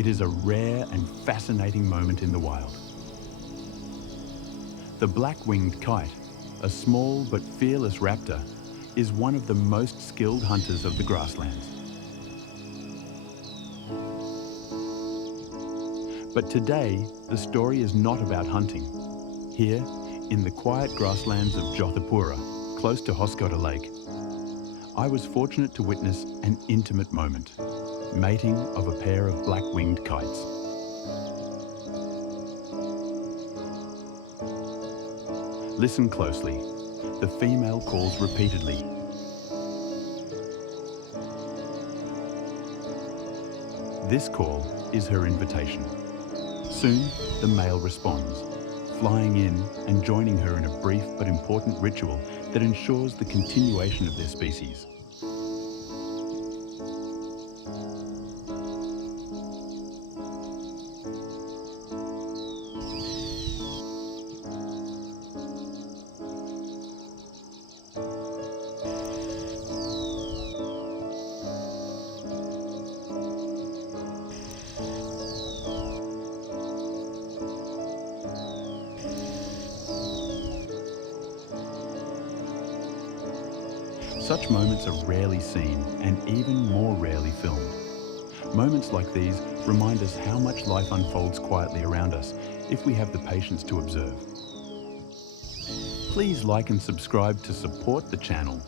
It is a rare and fascinating moment in the wild. The black-winged kite, a small but fearless raptor, is one of the most skilled hunters of the grasslands. But today, the story is not about hunting. Here, in the quiet grasslands of Jyothipura, close to Hoskoda Lake, I was fortunate to witness an intimate moment, mating of a pair of black-winged kites. Listen closely. The female calls repeatedly. This call is her invitation. Soon, the male responds, flying in and joining her in a brief but important ritual that ensures the continuation of their species. Such moments are rarely seen and even more rarely filmed. Moments like these remind us how much life unfolds quietly around us if we have the patience to observe. Please like and subscribe to support the channel.